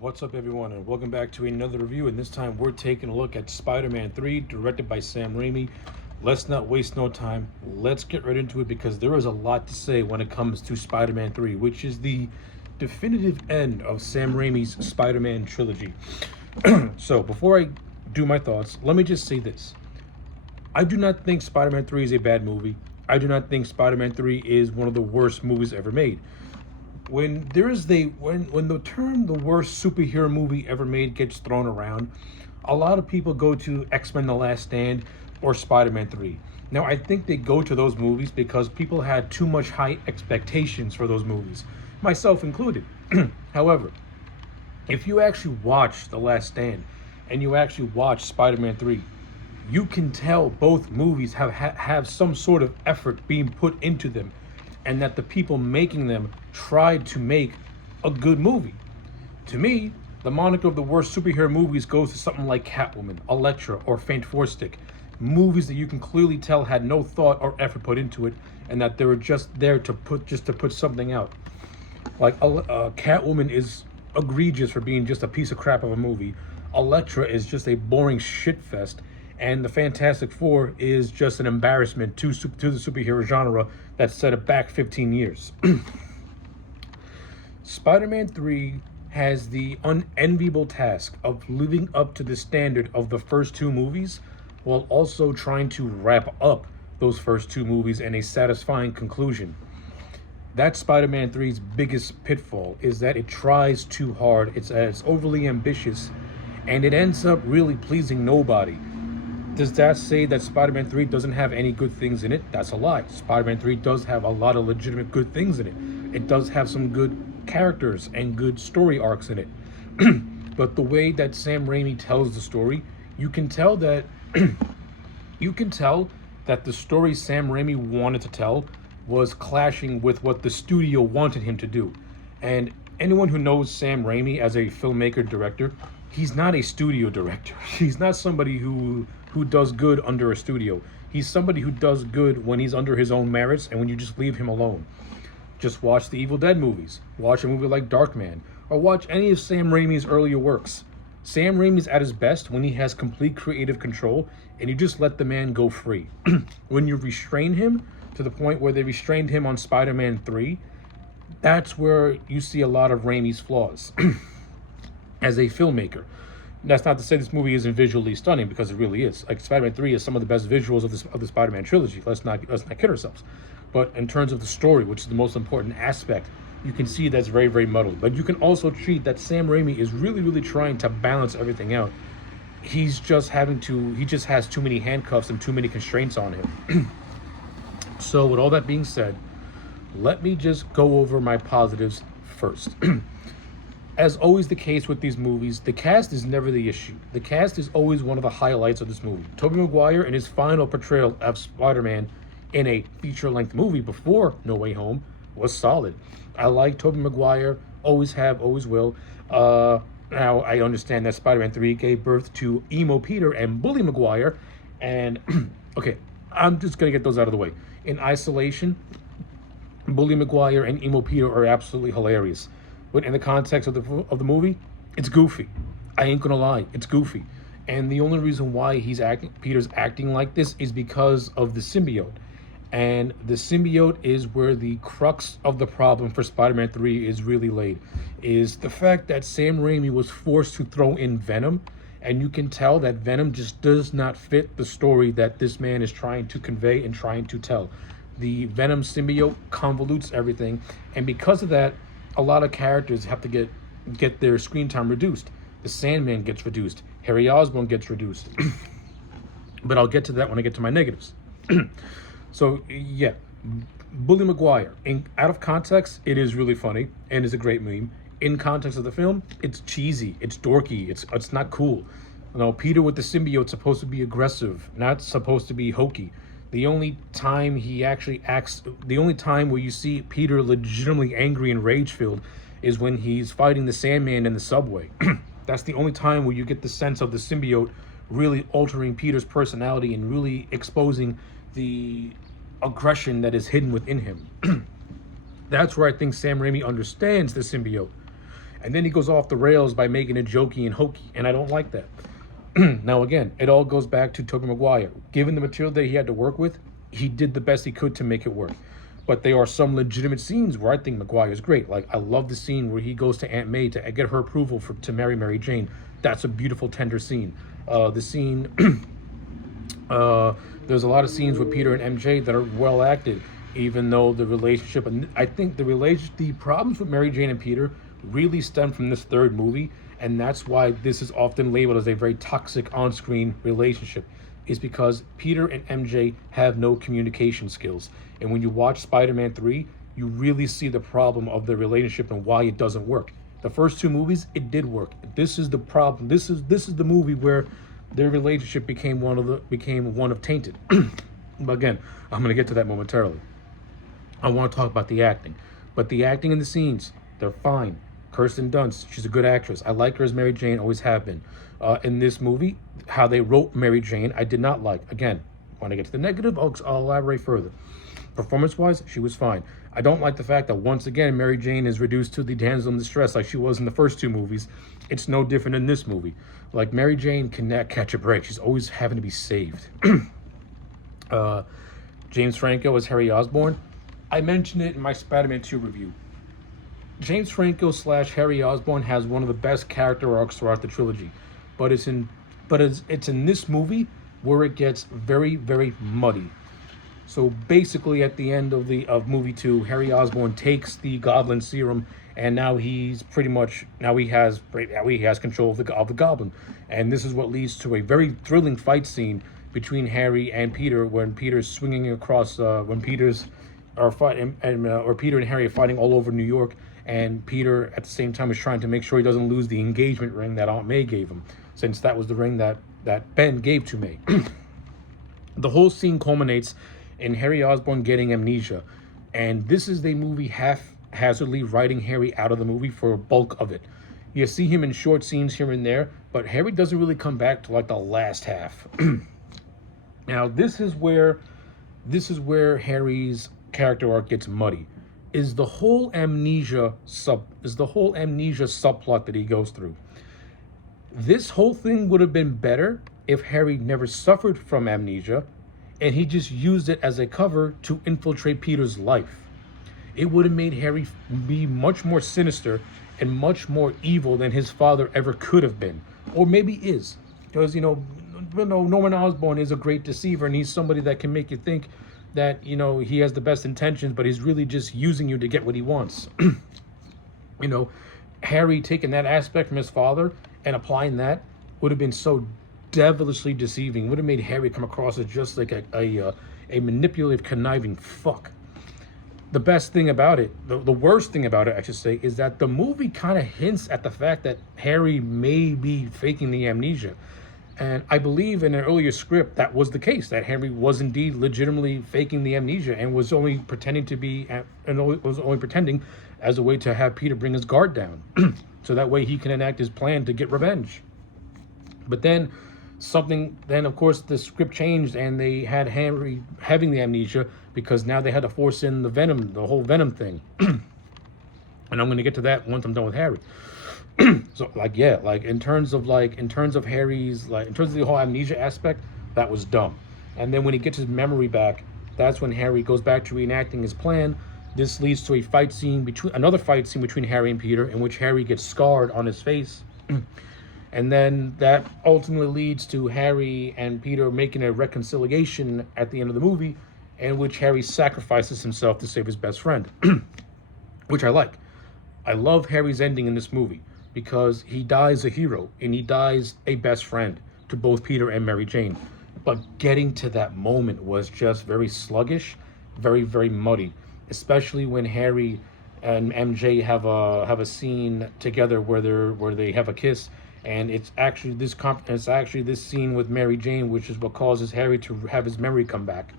What's up, everyone, and welcome back to another review. And this time we're taking a look at Spider-Man 3, directed by Sam Raimi. Let's not waste no time. Let's get right into it because there is a lot to say when it comes to Spider-Man 3, which is the definitive end of Sam Raimi's Spider-Man trilogy. So, before I do my thoughts, let me just say this. I do not think Spider-Man 3 is a bad movie. I do not think Spider-Man 3 is one of the worst movies ever made. When the term the worst superhero movie ever made gets thrown around, a lot of people go to X-Men The Last Stand or Spider-Man 3. Now, I think they go to those movies because people had too much high expectations for those movies, myself included. However, if you actually watch The Last Stand and you actually watch Spider-Man 3, you can tell both movies have some sort of effort being put into them, and that the people making them tried to make a good movie. To me, the moniker of the worst superhero movies goes to something like Catwoman, Elektra, or Faint Four Stick. Movies that you can clearly tell had no thought or effort put into it, and that they were just there to put something out. Like Catwoman is egregious for being just a piece of crap of a movie. Elektra is just a boring shit fest, and the Fantastic Four is just an embarrassment to the superhero genre that set it back 15 years. Spider-Man 3 has the unenviable task of living up to the standard of the first two movies, while also trying to wrap up those first two movies in a satisfying conclusion. That's Spider-Man 3's biggest pitfall, is that it tries too hard, it's overly ambitious, and it ends up really pleasing nobody. Does that say that Spider-Man 3 doesn't have any good things in it? That's a lie. Spider-Man 3 does have a lot of legitimate good things in it. It does have some good characters and good story arcs in it. But the way that Sam Raimi tells the story, you can tell that the story Sam Raimi wanted to tell was clashing with what the studio wanted him to do. And anyone who knows Sam Raimi as a filmmaker director, he's not a studio director. He's not somebody who does good under a studio. He's somebody who does good when he's under his own merits and when you just leave him alone. Just watch the Evil Dead movies. Watch a movie like Darkman. Or watch any of Sam Raimi's earlier works. Sam Raimi's at his best when he has complete creative control and you just let the man go free. When you restrain him to the point where they restrained him on Spider-Man 3, that's where you see a lot of Raimi's flaws as a filmmaker. That's not to say this movie isn't visually stunning, because it really is. Like, Spider-Man 3 is some of the best visuals of the Spider-Man trilogy. Let's not kid ourselves. But in terms of the story, which is the most important aspect, you can see that's very, very muddled. But you can also treat that Sam Raimi is really, really trying to balance everything out. He just has too many handcuffs and too many constraints on him. So with all that being said, let me just go over my positives first. As always the case with these movies, the cast is never the issue. The cast is always one of the highlights of this movie. Tobey Maguire in his final portrayal of Spider-Man in a feature-length movie before No Way Home was solid. I like Tobey Maguire, always have, always will. Now, I understand that Spider-Man 3 gave birth to Emo Peter and Bully Maguire, and okay, I'm just going to get those out of the way. In isolation, Bully Maguire and Emo Peter are absolutely hilarious. But in the context of the movie, it's goofy. I ain't gonna lie, it's goofy. And the only reason why Peter's acting like this is because of the symbiote. And the symbiote is where the crux of the problem for Spider-Man 3 is really laid. Is the fact that Sam Raimi was forced to throw in Venom, and you can tell that Venom just does not fit the story that this man is trying to convey and trying to tell. The Venom symbiote convolutes everything, and because of that, a lot of characters have to get their screen time reduced. The Sandman gets reduced. Harry Osborn gets reduced. But I'll get to that when I get to my negatives. So, yeah. Bully Maguire. Out of context, it is really funny and is a great meme. In context of the film, it's cheesy. It's dorky. It's not cool. You know, Peter with the symbiote supposed to be aggressive, not supposed to be hokey. The only time where you see Peter legitimately angry and rage-filled is when he's fighting the Sandman in the subway. That's the only time where you get the sense of the symbiote really altering Peter's personality and really exposing the aggression that is hidden within him. That's where I think Sam Raimi understands the symbiote. And then he goes off the rails by making it jokey and hokey, and I don't like that. Now again, it all goes back to Tobey Maguire. Given the material that he had to work with, he did the best he could to make it work. But there are some legitimate scenes where I think Maguire is great. Like I love the scene where he goes to Aunt May to get her approval to marry Mary Jane. That's a beautiful, tender scene. The scene, there's a lot of scenes with Peter and MJ that are well acted, even though the relationship, and I think the problems with Mary Jane and Peter really stem from this third movie, and that's why this is often labeled as a very toxic on-screen relationship, is because Peter and MJ have no communication skills. And when you watch Spider-Man 3, you really see the problem of the relationship and why it doesn't work. The first two movies, it did work. This is the problem. This is the movie where their relationship became one of tainted. But again, I'm going to get to that momentarily. I want to talk about the acting. But the acting in the scenes, they're fine. Kirsten Dunst, she's a good actress. I like her as Mary Jane, always have been. In this movie, how they wrote Mary Jane, I did not like. Again, when I get to the negative, I'll elaborate further. Performance-wise, she was fine. I don't like the fact that once again, Mary Jane is reduced to the damsel in distress like she was in the first two movies. It's no different in this movie. Like, Mary Jane cannot catch a break. She's always having to be saved. James Franco as Harry Osborn. I mentioned it in my Spider-Man 2 review. James Franco / Harry Osborn has one of the best character arcs throughout the trilogy. But it's in this movie where it gets very, very muddy. So basically, at the end of movie 2, Harry Osborn takes the Goblin serum, and now he has control of the Goblin, and this is what leads to a very thrilling fight scene between Harry and Peter when Peter's swinging across Peter and Harry are fighting all over New York, and Peter at the same time is trying to make sure he doesn't lose the engagement ring that Aunt May gave him, since that was the ring that Ben gave to May. The whole scene culminates in Harry Osborn getting amnesia, and this is the movie haphazardly writing Harry out of the movie for a bulk of it. You see him in short scenes here and there, but Harry doesn't really come back to like the last half. Now this is where Harry's character arc gets muddy. Is the whole amnesia subplot that he goes through. This whole thing would have been better if Harry never suffered from amnesia and he just used it as a cover to infiltrate Peter's life. It would have made Harry be much more sinister and much more evil than his father ever could have been. Or maybe is. Because, Norman Osborn is a great deceiver, and he's somebody that can make you think that, he has the best intentions, but he's really just using you to get what he wants. Harry taking that aspect from his father and applying that would have been so devilishly deceiving. Would have made Harry come across as just like a manipulative, conniving fuck. The best thing about it, the worst thing about it, I should say, is that the movie kind of hints at the fact that Harry may be faking the amnesia. And I believe in an earlier script that was the case, that Harry was indeed legitimately faking the amnesia and was only pretending as a way to have Peter bring his guard down, so that way he can enact his plan to get revenge. But then of course the script changed and they had Harry having the amnesia because now they had to force in the whole Venom thing. And I'm going to get to that once I'm done with Harry. So in terms of Harry's, in terms of the whole amnesia aspect, that was dumb. And then when he gets his memory back, that's when Harry goes back to reenacting his plan. This leads to another fight scene between Harry and Peter, in which Harry gets scarred on his face. And then that ultimately leads to Harry and Peter making a reconciliation at the end of the movie, in which Harry sacrifices himself to save his best friend, which I like. I love Harry's ending in this movie because he dies a hero and he dies a best friend to both Peter and Mary Jane. But getting to that moment was just very sluggish, very, very muddy, especially when Harry and MJ have a scene together where they have a kiss. And it's actually this scene with Mary Jane, which is what causes Harry to have his memory come back.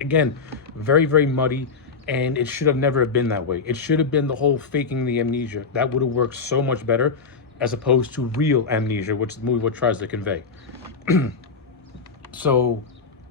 Again, very, very muddy, and it should have never been that way. It should have been the whole faking the amnesia. That would have worked so much better, as opposed to real amnesia, which the movie tries to convey. So,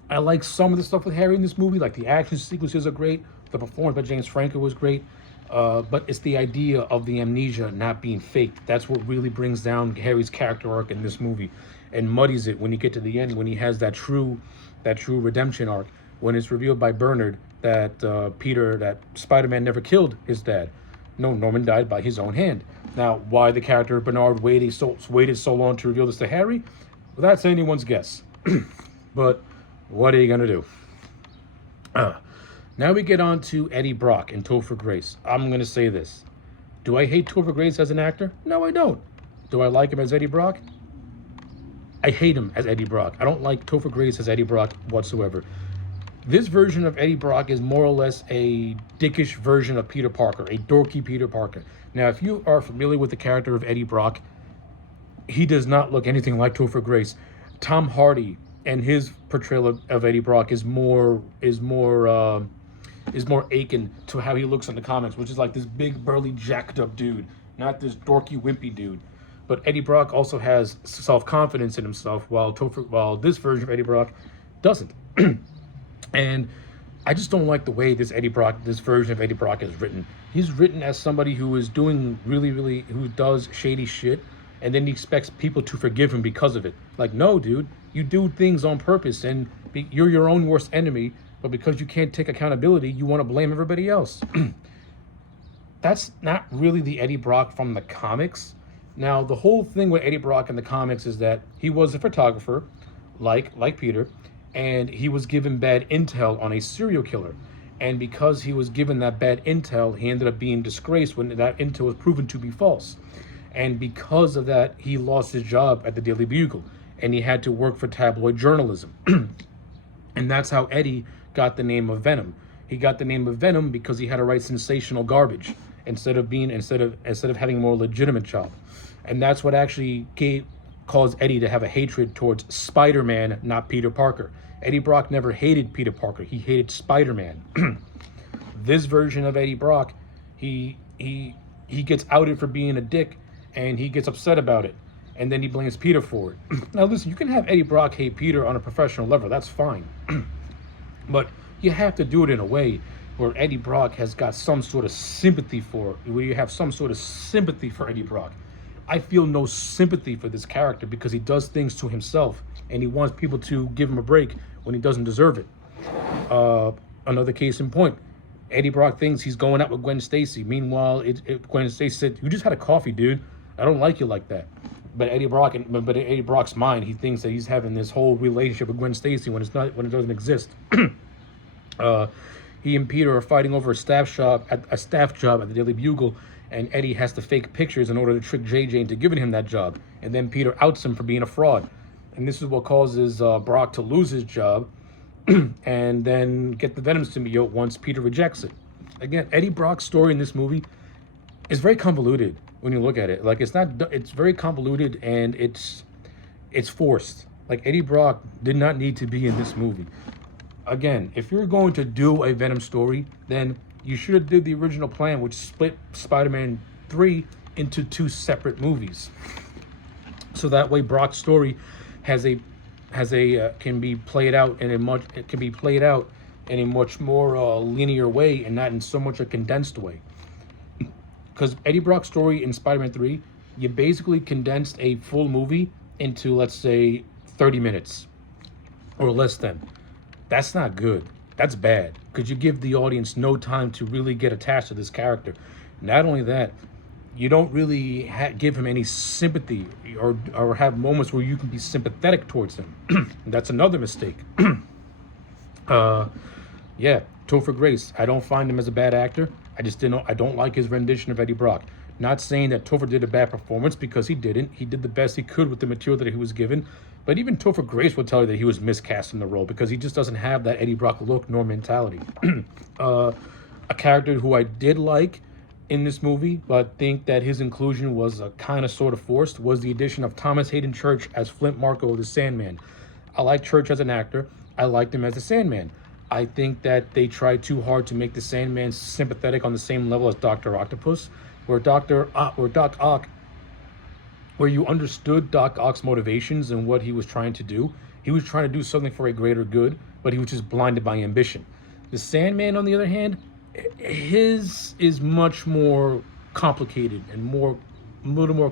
I like some of the stuff with Harry in this movie. Like, the action sequences are great. The performance by James Franco was great. But it's the idea of the amnesia not being fake. That's what really brings down Harry's character arc in this movie, and muddies it when you get to the end, when he has that true redemption arc, when it's revealed by Bernard that that Spider-Man never killed his dad. No, Norman died by his own hand. Now, why the character Bernard waited so long to reveal this to Harry? Well, that's anyone's guess. But what are you gonna do? Now we get on to Eddie Brock and Topher Grace. I'm going to say this. Do I hate Topher Grace as an actor? No, I don't. Do I like him as Eddie Brock? I hate him as Eddie Brock. I don't like Topher Grace as Eddie Brock whatsoever. This version of Eddie Brock is more or less a dickish version of Peter Parker, a dorky Peter Parker. Now, if you are familiar with the character of Eddie Brock, he does not look anything like Topher Grace. Tom Hardy and his portrayal of Eddie Brock is more akin to how he looks in the comics, which is like this big, burly, jacked up dude, not this dorky, wimpy dude. But Eddie Brock also has self-confidence in himself, while this version of Eddie Brock doesn't. And I just don't like the way this version of Eddie Brock is written. He's written as somebody who is doing who does shady shit, and then he expects people to forgive him because of it. Like, no, dude, you do things on purpose, and you're your own worst enemy, but because you can't take accountability, you want to blame everybody else. That's not really the Eddie Brock from the comics. Now, the whole thing with Eddie Brock in the comics is that he was a photographer, like Peter, and he was given bad intel on a serial killer. And because he was given that bad intel, he ended up being disgraced when that intel was proven to be false. And because of that, he lost his job at the Daily Bugle, and he had to work for tabloid journalism. And that's how Eddie got the name of Venom. He got the name of Venom because he had to write sensational garbage instead of having a more legitimate job. And that's what actually caused Eddie to have a hatred towards Spider-Man, not Peter Parker. Eddie Brock never hated Peter Parker. He hated Spider-Man. This version of Eddie Brock, he gets outed for being a dick, and he gets upset about it, and then he blames Peter for it. Now listen, you can have Eddie Brock hate Peter on a professional level. That's fine. But you have to do it in a way where Eddie Brock has got some sort of sympathy where you have some sort of sympathy for Eddie Brock. I feel no sympathy for this character because he does things to himself, and he wants people to give him a break when he doesn't deserve it. Another case in point, Eddie Brock thinks he's going out with Gwen Stacy. Meanwhile, Gwen Stacy said, "You just had a coffee, dude. I don't like you like that." But Eddie Brock's mind, he thinks that he's having this whole relationship with Gwen Stacy when it doesn't exist. He and Peter are fighting over a staff job at the Daily Bugle, and Eddie has to fake pictures in order to trick JJ into giving him that job. And then Peter outs him for being a fraud. And this is what causes Brock to lose his job and then get the Venom symbiote once Peter rejects it. Again, Eddie Brock's story in this movie is very convoluted when you look at it. Like, it's very convoluted, and it's forced. Like, Eddie Brock did not need to be in this movie. Again, if you're going to do a Venom story, then you should have did the original plan, which split Spider-Man 3 into 2 separate movies. So that way Brock's story can be played out in a much more linear way, and not in so much a condensed way. Because Eddie Brock's story in Spider-Man 3, you basically condensed a full movie into, let's say, 30 minutes or less than. That's not good. That's bad, because you give the audience no time to really get attached to this character. Not only that, you don't really give him any sympathy or have moments where you can be sympathetic towards him. That's another mistake. Topher Grace, I don't find him as a bad actor. I don't like his rendition of Eddie Brock. Not saying that Topher did a bad performance, because he didn't. He did the best he could with the material that he was given. But even Topher Grace would tell you that he was miscast in the role, because he just doesn't have that Eddie Brock look nor mentality. A character who I did like in this movie, but think that his inclusion was kind of sort of forced, was the addition of Thomas Hayden Church as Flint Marko, the Sandman. I like Church as an actor. I liked him as the Sandman. I think that they tried too hard to make the Sandman sympathetic on the same level as Dr. Octopus, where you understood Doc Ock's motivations and what he was trying to do. He was trying to do something for a greater good, but he was just blinded by ambition. The Sandman, on the other hand, His is much more complicated and a little more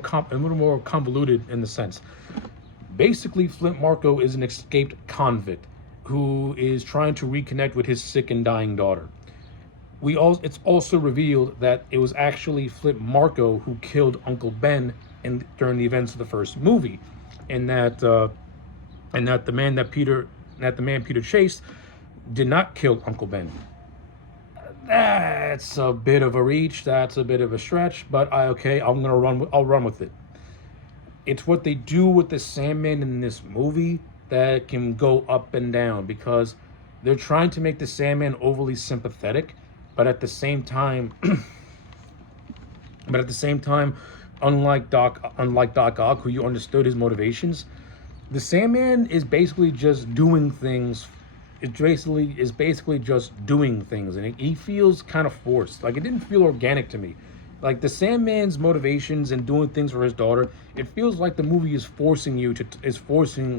convoluted in the sense. Basically, Flint Marko is an escaped convict who is trying to reconnect with his sick and dying daughter. It's also revealed that it was actually Flint Marko who killed Uncle Ben during the events of the first movie, and that the man Peter chased did not kill Uncle Ben. That's a bit of a reach. That's a bit of a stretch. But I'll run with it. It's what they do with the Sandman in this movie that can go up and down, because they're trying to make the Sandman overly sympathetic, but at the same time, unlike Doc Ock, who you understood his motivations, the Sandman is basically just doing things. Is basically just doing things, and he feels kind of forced. Like, it didn't feel organic to me. Like, the Sandman's motivations and doing things for his daughter, it feels like the movie is forcing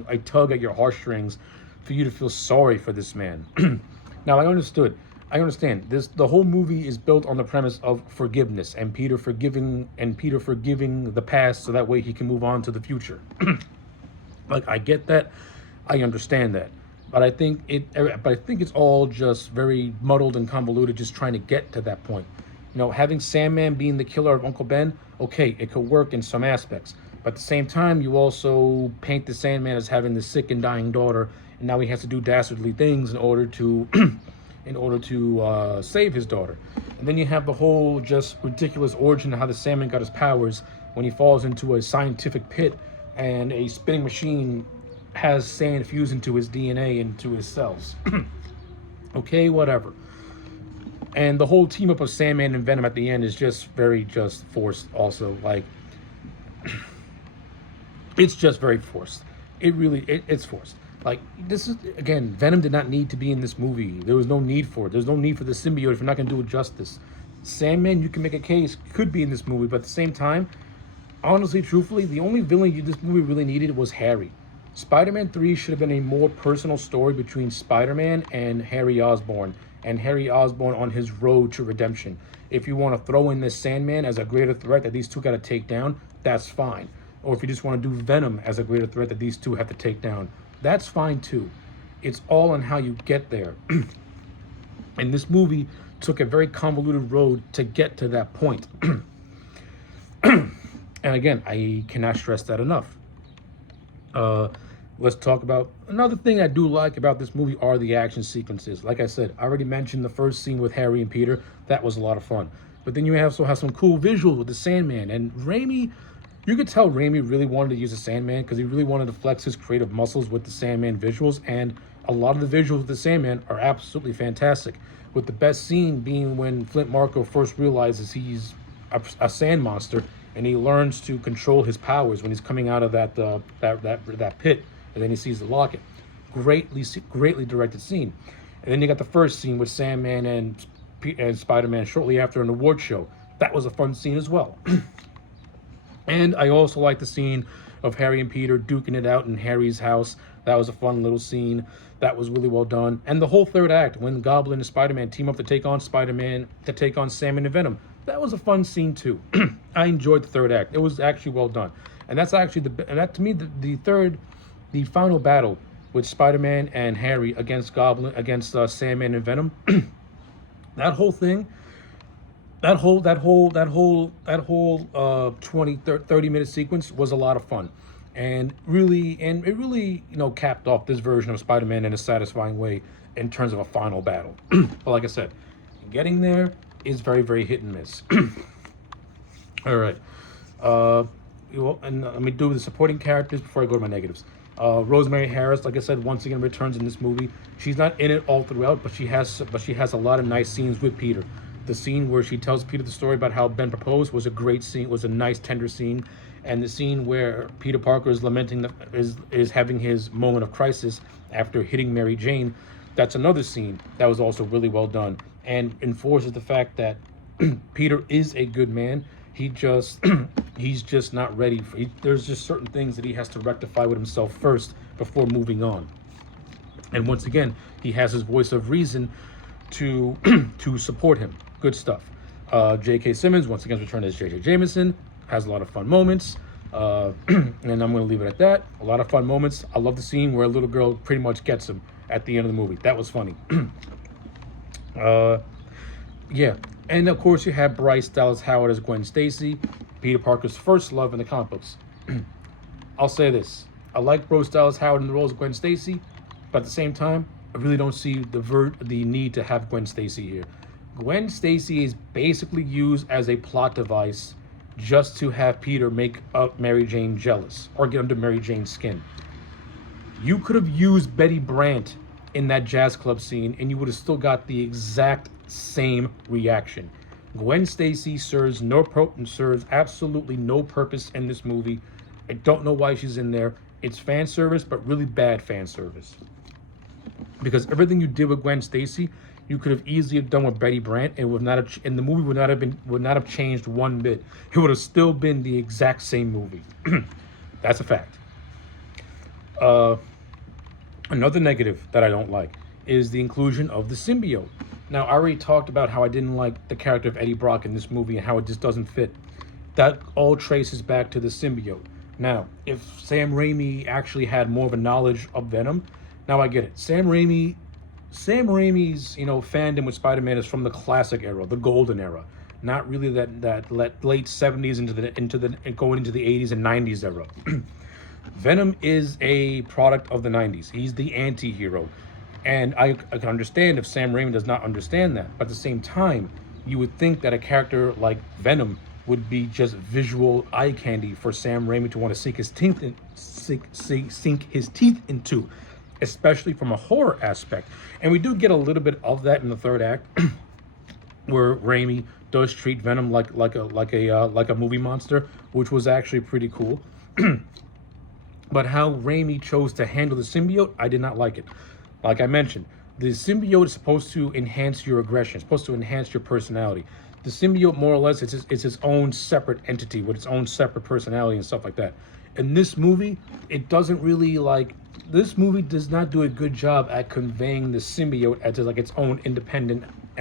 a tug at your heartstrings for you to feel sorry for this man. Now, I understand this. The whole movie is built on the premise of forgiveness and Peter forgiving the past, so that way he can move on to the future. Like, I get that, I understand that, but I think it's all just very muddled and convoluted, just trying to get to that point. Having Sandman being the killer of Uncle Ben, okay, it could work in some aspects, but at the same time, you also paint the Sandman as having the sick and dying daughter, and now he has to do dastardly things in order to save his daughter. And then you have the whole just ridiculous origin of how the Sandman got his powers when he falls into a scientific pit and a spinning machine has sand fused into his DNA, into his cells. Okay, whatever. And the whole team up of Sandman and Venom at the end is just forced also. Like, it's just very forced. It's forced. Like, this is, again, Venom did not need to be in this movie. There was no need for it. There's no need for the symbiote if you're not going to do it justice. Sandman, you can make a case, could be in this movie, but at the same time, honestly, truthfully, the only villain this movie really needed was Harry. Spider-Man 3 should have been a more personal story between Spider-Man and Harry Osborn on his road to redemption. If you want to throw in this Sandman as a greater threat that these two got to take down, that's fine. Or if you just want to do Venom as a greater threat that these two have to take down, that's fine too. It's all on how you get there. And this movie took a very convoluted road to get to that point. And again, I cannot stress that enough. Let's talk about another thing I do like about this movie are the action sequences. Like I said, I already mentioned the first scene with Harry and Peter. That was a lot of fun. But then you also have some cool visuals with the Sandman. And Raimi, you could tell Raimi really wanted to use the Sandman because he really wanted to flex his creative muscles with the Sandman visuals. And a lot of the visuals of the Sandman are absolutely fantastic. With the best scene being when Flint Marko first realizes he's a sand monster, and he learns to control his powers when he's coming out of that pit, and then he sees the locket. Greatly directed scene. And then you got the first scene with Sandman and Spider-Man shortly after an award show. That was a fun scene as well. And I also like the scene of Harry and Peter duking it out in Harry's house. That was a fun little scene. That was really well done. And the whole third act, when Goblin and Spider-Man team up to take on Sandman and Venom. That was a fun scene too. I enjoyed the third act. It was actually well done. And that's actually the final battle with Spider-Man and Harry against Sandman and Venom. That whole thing, that whole 30-minute sequence was a lot of fun. And it really, capped off this version of Spider-Man in a satisfying way in terms of a final battle. But like I said, getting there is very, very hit and miss. All right. And let me do the supporting characters before I go to my negatives. Rosemary Harris, like I said, once again returns in this movie. She's not in it all throughout, but she has a lot of nice scenes with Peter. The scene where she tells Peter the story about how Ben proposed was a great scene. Was a nice, tender scene. And the scene where Peter Parker is lamenting is having his moment of crisis after hitting Mary Jane. That's another scene that was also really well done and enforces the fact that Peter is a good man. He's just not ready. There's just certain things that he has to rectify with himself first before moving on. And once again, he has his voice of reason to to support him. Good stuff. J.K. Simmons once again returned as J.J. Jameson. Has a lot of fun moments. And I'm going to leave it at that. A lot of fun moments. I love the scene where a little girl pretty much gets him at the end of the movie. That was funny. Yeah. And of course, you have Bryce Dallas Howard as Gwen Stacy, Peter Parker's first love in the comic books. I'll say this. I like Bryce Dallas Howard in the role as Gwen Stacy, but at the same time, I really don't see the need to have Gwen Stacy here. Gwen Stacy is basically used as a plot device just to have Peter make Mary Jane jealous or get under Mary Jane's skin. You could have used Betty Brant in that jazz club scene and you would have still got the exact same reaction. Gwen Stacy serves absolutely no purpose in this movie. I don't know why she's in there. It's fan service, but really bad fan service. Because everything you did with Gwen Stacy, you could have easily done with Betty Brant, and the movie would not have changed one bit. It would have still been the exact same movie. That's a fact. Another negative that I don't like is the inclusion of the symbiote. Now, I already talked about how I didn't like the character of Eddie Brock in this movie and how it just doesn't fit. That all traces back to the symbiote. Now, if Sam Raimi actually had more of a knowledge of Venom, now I get it. Sam Raimi's fandom with Spider-Man is from the classic era, the golden era, not really that late 70s going into the 80s and 90s era. Venom is a product of the 90s. He's the anti-hero. And I can understand if Sam Raimi does not understand that. But at the same time, you would think that a character like Venom would be just visual eye candy for Sam Raimi to want to sink his teeth into, especially from a horror aspect. And we do get a little bit of that in the third act, where Raimi does treat Venom like a movie monster, which was actually pretty cool. But how Raimi chose to handle the symbiote, I did not like it. Like I mentioned, the symbiote is supposed to enhance your aggression. It's supposed to enhance your personality. The symbiote, more or less, it's its own separate entity with its own separate personality and stuff like that. In this movie, it doesn't really this movie does not do a good job at conveying the symbiote as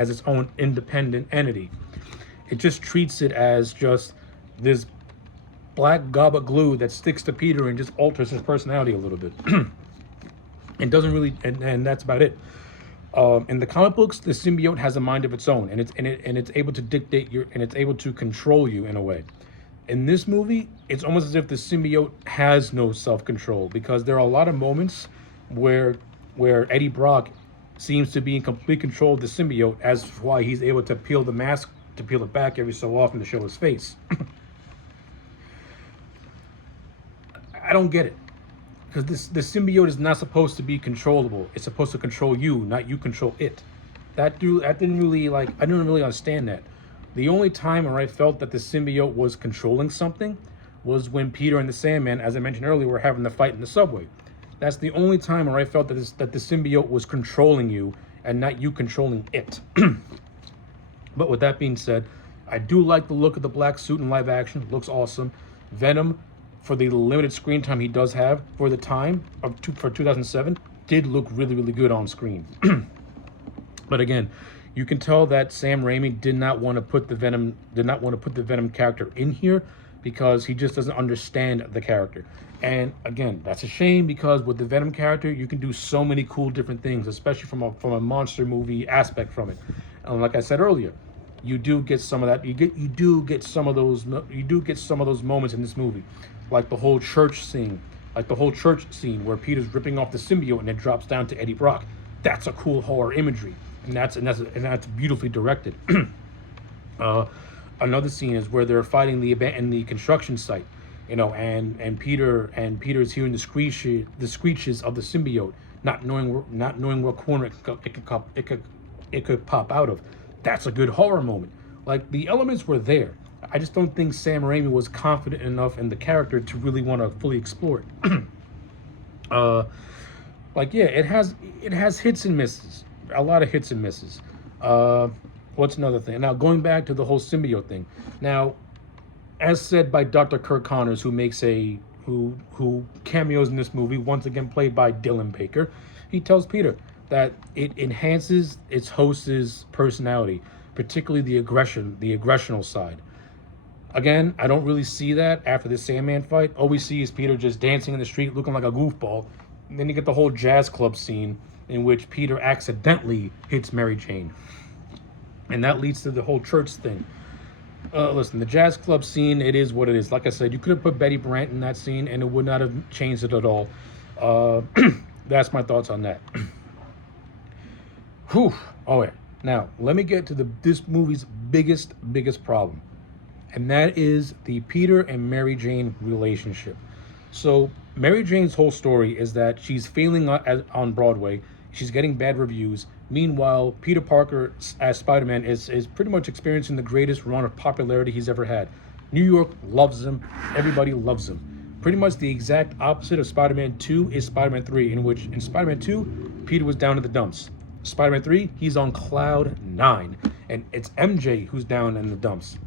its own independent entity. It just treats it as just this black gob of glue that sticks to Peter and just alters his personality a little bit. It doesn't really, and that's about it. In the comic books, the symbiote has a mind of its own, and it's able to dictate it's able to control you in a way. In this movie, it's almost as if the symbiote has no self-control, because there are a lot of moments where Eddie Brock seems to be in complete control of the symbiote, as why he's able to peel the mask, to peel it back every so often to show his face. I don't get it. Because the symbiote is not supposed to be controllable. It's supposed to control you, not you control it. I didn't really understand that. The only time where I felt that the symbiote was controlling something was when Peter and the Sandman, as I mentioned earlier, were having the fight in the subway. That's the only time where I felt that the symbiote was controlling you and not you controlling it. But with that being said, I do like the look of the black suit in live action. It looks awesome. Venom, for the limited screen time he does have for the time for 2007, did look really, really good on screen. But again, you can tell that Sam Raimi did not want to put the Venom character in here because he just doesn't understand the character. And again, that's a shame, because with the Venom character, you can do so many cool different things, especially from a monster movie aspect from it. And like I said earlier, you do get some of that. You do get some of those moments in this movie, like the whole church scene, where Peter's ripping off the symbiote and it drops down to Eddie Brock. That's a cool horror imagery, and that's beautifully directed. Another scene is where they're fighting in the construction site, and Peter's hearing the screeches of the symbiote, not knowing what corner it could pop out of. That's a good horror moment. Like, the elements were there. I just don't think Sam Raimi was confident enough in the character to really want to fully explore it. It has hits and misses, a lot of hits and misses. What's another thing? Now, going back to the whole symbiote thing. Now, as said by Dr. Kirk Connors, who cameos in this movie, once again played by Dylan Baker, he tells Peter, that it enhances its host's personality, particularly the aggressional side. Again, I don't really see that after the Sandman fight. All we see is Peter just dancing in the street looking like a goofball. And then you get the whole jazz club scene in which Peter accidentally hits Mary Jane. And that leads to the whole church thing. Listen, the jazz club scene, it is what it is. Like I said, you could have put Betty Brant in that scene and it would not have changed it at all. Uh, that's my thoughts on that. Whew. Oh, yeah. Now, let me get to this movie's biggest problem. And that is the Peter and Mary Jane relationship. So, Mary Jane's whole story is that she's failing on Broadway. She's getting bad reviews. Meanwhile, Peter Parker as Spider-Man is pretty much experiencing the greatest run of popularity he's ever had. New York loves him. Everybody loves him. Pretty much the exact opposite of Spider-Man 2 is Spider-Man 3, in which in Spider-Man 2, Peter was down in the dumps. Spider-Man 3, he's on cloud 9. And it's MJ who's down in the dumps.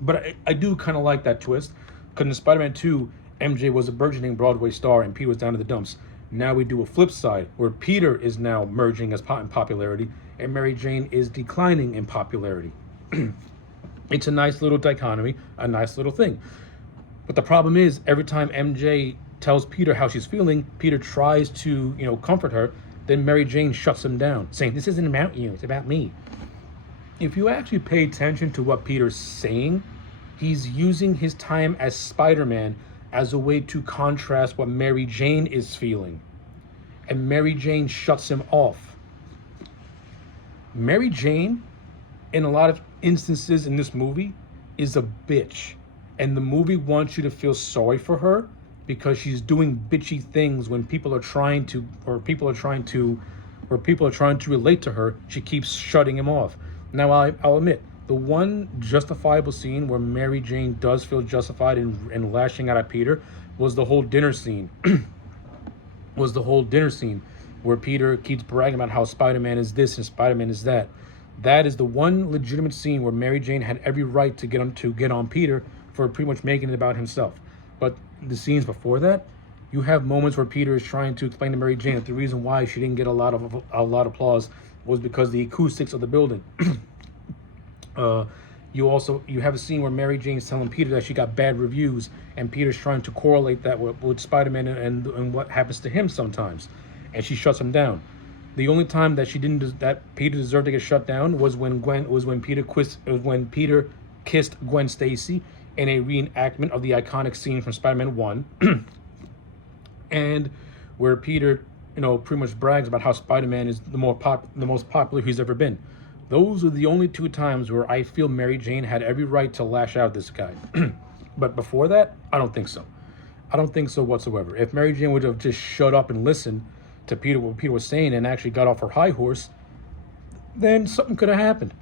But I do kind of like that twist. Because in Spider-Man 2, MJ was a burgeoning Broadway star and Peter was down in the dumps. Now we do a flip side where Peter is now merging in popularity and Mary Jane is declining in popularity. It's a nice little dichotomy, a nice little thing. But the problem is every time MJ tells Peter how she's feeling, Peter tries to, comfort her, then Mary Jane shuts him down, saying, "This isn't about you, it's about me." If you actually pay attention to what Peter's saying, he's using his time as Spider-Man as a way to contrast what Mary Jane is feeling. And Mary Jane shuts him off. Mary Jane, in a lot of instances in this movie, is a bitch. And the movie wants you to feel sorry for her because she's doing bitchy things when people are trying to relate to her. She keeps shutting him off. Now, I'll admit, the one justifiable scene where Mary Jane does feel justified in lashing out at Peter was the whole dinner scene. Where Peter keeps bragging about how Spider-Man is this and Spider-Man is that. That is the one legitimate scene where Mary Jane had every right to get on Peter for pretty much making it about himself. But the scenes before that, you have moments where Peter is trying to explain to Mary Jane that the reason why she didn't get a lot of applause was because the acoustics of the building. You have a scene where Mary Jane is telling Peter that she got bad reviews, and Peter's trying to correlate that with Spider-Man and what happens to him sometimes, and she shuts him down. The only time that Peter deserved to get shut down was when Peter kissed Gwen Stacy in a reenactment of the iconic scene from Spider-Man 1, and where Peter, pretty much brags about how Spider-Man is the most popular he's ever been. Those are the only two times where I feel Mary Jane had every right to lash out at this guy. But before that, I don't think so. I don't think so whatsoever. If Mary Jane would have just shut up and listened to what Peter was saying and actually got off her high horse, then something could have happened.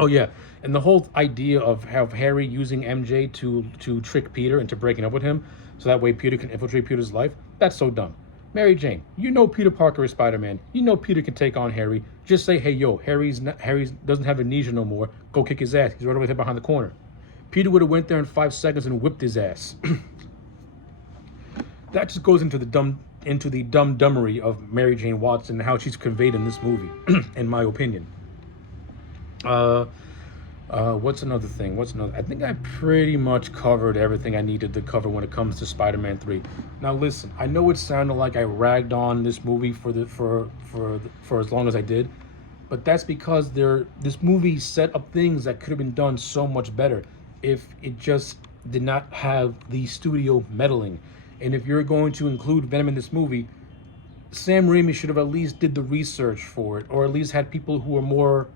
Oh yeah, and the whole idea of Harry using MJ to trick Peter into breaking up with him, so that way Peter can infiltrate Peter's life, that's so dumb. Mary Jane, Peter Parker is Spider-Man. Peter can take on Harry. Just say, hey, yo, Harry doesn't have amnesia no more. Go kick his ass. He's right over there behind the corner. Peter would have went there in 5 seconds and whipped his ass. That just goes into the dumbery of Mary Jane Watson and how she's conveyed in this movie, in my opinion. What's another thing? I think I pretty much covered everything I needed to cover when it comes to Spider-Man 3. Now listen, I know it sounded like I ragged on this movie for as long as I did, but that's because this movie set up things that could have been done so much better if it just did not have the studio meddling. And if you're going to include Venom in this movie, Sam Raimi should have at least did the research for it, or at least had people who are more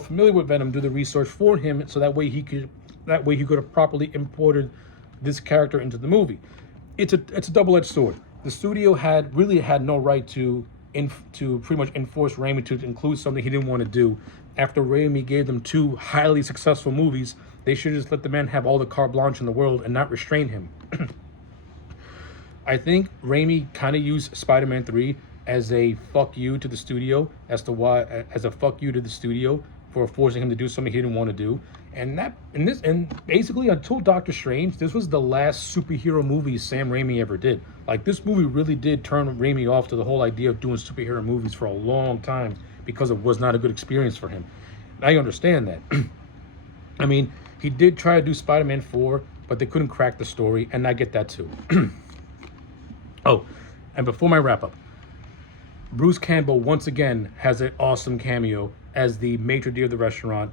familiar with Venom do the research for him, so that way he could have properly imported this character into the movie. It's a double-edged sword. The studio really had no right to pretty much enforce Raimi to include something he didn't want to do. After Raimi gave them 2 highly successful movies, they should just let the man have all the carte blanche in the world and not restrain him. I think Raimi kind of used Spider-Man 3 as a fuck you to the studio, as a fuck you to the studio for forcing him to do something he didn't want to do. And basically until Doctor Strange, this was the last superhero movie Sam Raimi ever did. Like, this movie really did turn Raimi off to the whole idea of doing superhero movies for a long time because it was not a good experience for him. I understand that. I mean, he did try to do Spider-Man 4, but they couldn't crack the story, and I get that too. Oh, and before my wrap up, Bruce Campbell once again has an awesome cameo as the maitre d' of the restaurant,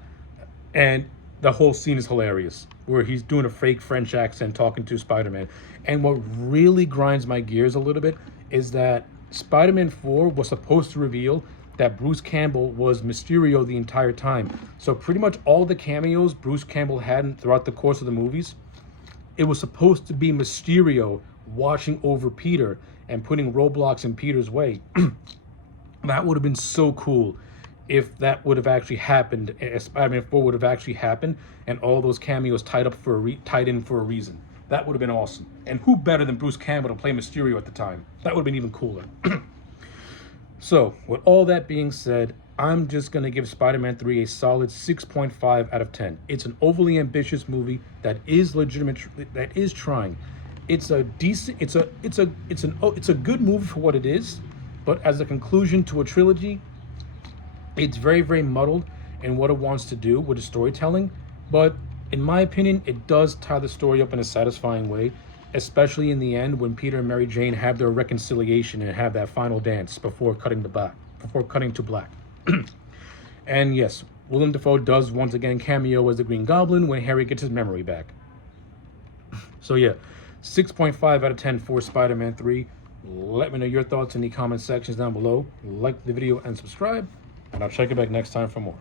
and the whole scene is hilarious, where he's doing a fake French accent talking to Spider-Man. And what really grinds my gears a little bit is that Spider-Man 4 was supposed to reveal that Bruce Campbell was Mysterio the entire time. So pretty much all the cameos Bruce Campbell had throughout the course of the movies, it was supposed to be Mysterio watching over Peter and putting roadblocks in Peter's way. That would have been so cool if that would have actually happened, if Spider-Man 4 would have actually happened, and all those cameos tied in for a reason. That would have been awesome. And who better than Bruce Campbell to play Mysterio at the time? That would have been even cooler. So, with all that being said, I'm just going to give Spider-Man 3 a solid 6.5 out of 10. It's an overly ambitious movie that is legitimate, that is trying. It's a decent, it's a good movie for what it is, but as a conclusion to a trilogy, it's very, very muddled in what it wants to do with the storytelling. But in my opinion, it does tie the story up in a satisfying way, especially in the end when Peter and Mary Jane have their reconciliation and have that final dance before cutting to black. And yes, Willem Dafoe does once again cameo as the Green Goblin when Harry gets his memory back. So yeah, 6.5 out of 10 for Spider-Man 3. Let me know your thoughts in the comment sections down below. Like the video and subscribe, and I'll check you back next time for more.